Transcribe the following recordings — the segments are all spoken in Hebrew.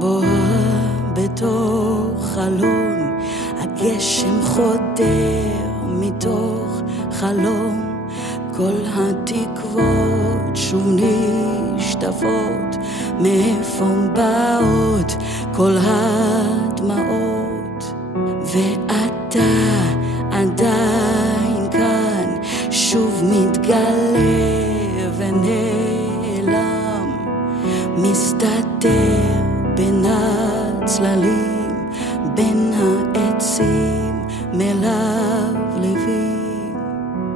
בוהה בתוך חלון, הגשם חודר מתוך חלום, כל התקוות שוב נשטפות, מאיפה באות כל הדמעות, ואתה עדיין כאן, שוב מתגלה ונעלם, מסתתר בין הצללים, בין העצים מלבלבים,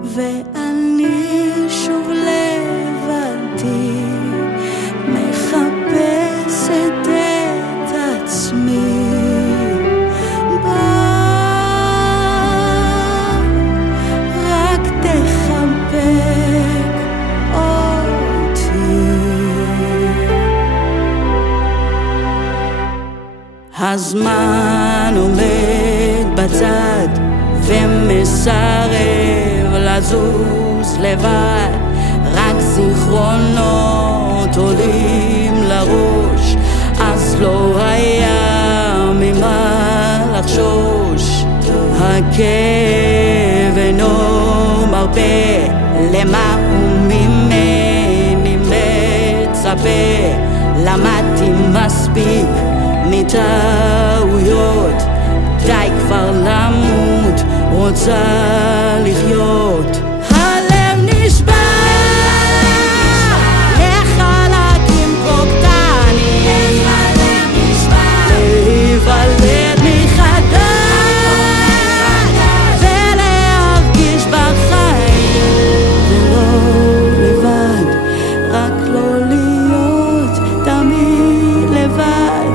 ואני שוב לבדי מחפשת את עצמי. רק תחבק אותי. הזמן עומד בצד ומסרב לזוז לבד, רק זיכרונות עולים לראש, אז לא היה ממה לחשוש. הכאב אינו מרפא, למה הוא ממני מצפה? למדתי מספיק מטעויות, די כבר למות, רוצה לחיות. הלב נשבר לחלקים כה קטנים, להיוולד מחדש ולהרגיש בחיים, ולא לבד, רק לא להיות תמיד לבד,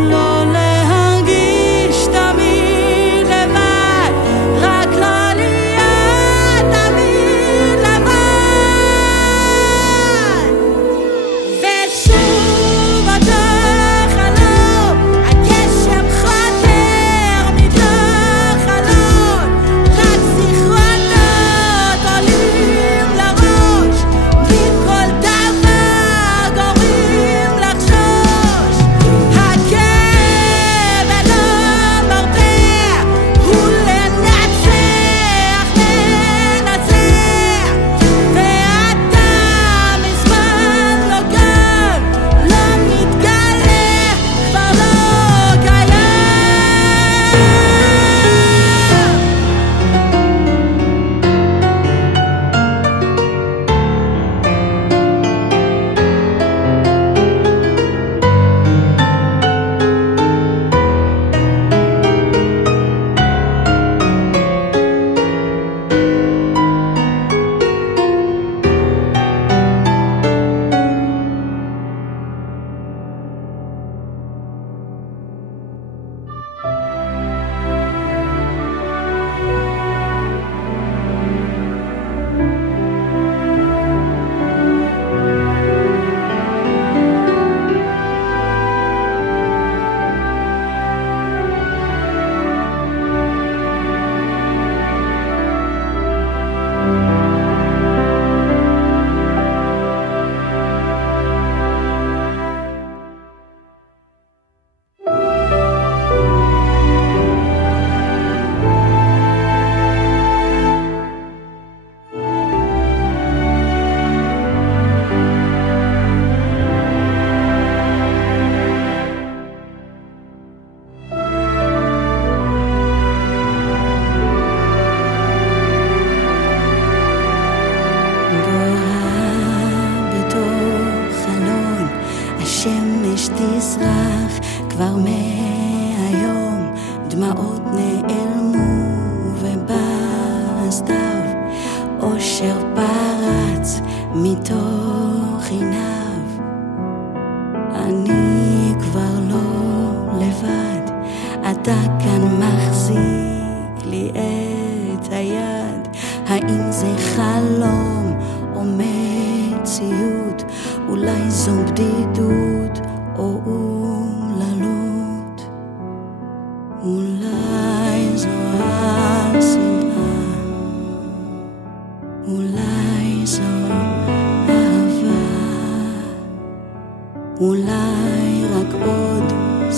לא להרגיש תמיד לבד, רק לא להיות תמיד לבד. ושוב אותו חלום, הגשם חודר מתוך חלון, רק זיכרונות עולים לראש, מכל דבר גורמים לחשוש. הכאב אינו מרפא, הוא לנצח, ואתה מזמן לא כאן, לא מתגלה, כבר לא קיים. השמש תזרח כבר מהיום, דמעות נעלמו ובסתיו אושר פרץ מתוך עיניו. אני כבר לא לבד, אתה כאן מחזיק לי את היד. האם זה חלום או מציאות? אולי זו בדידות או אומללות, אולי זו השנאה, אולי זו אהבה, אולי רק עוד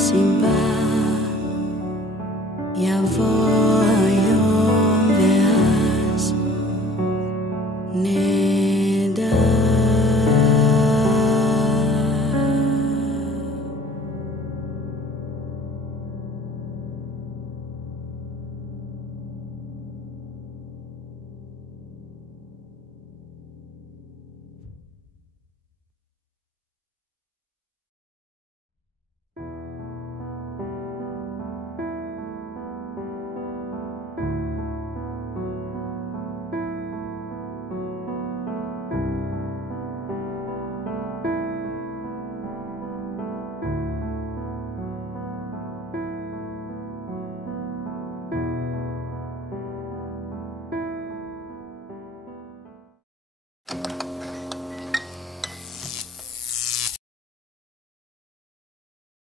סיבה יבוא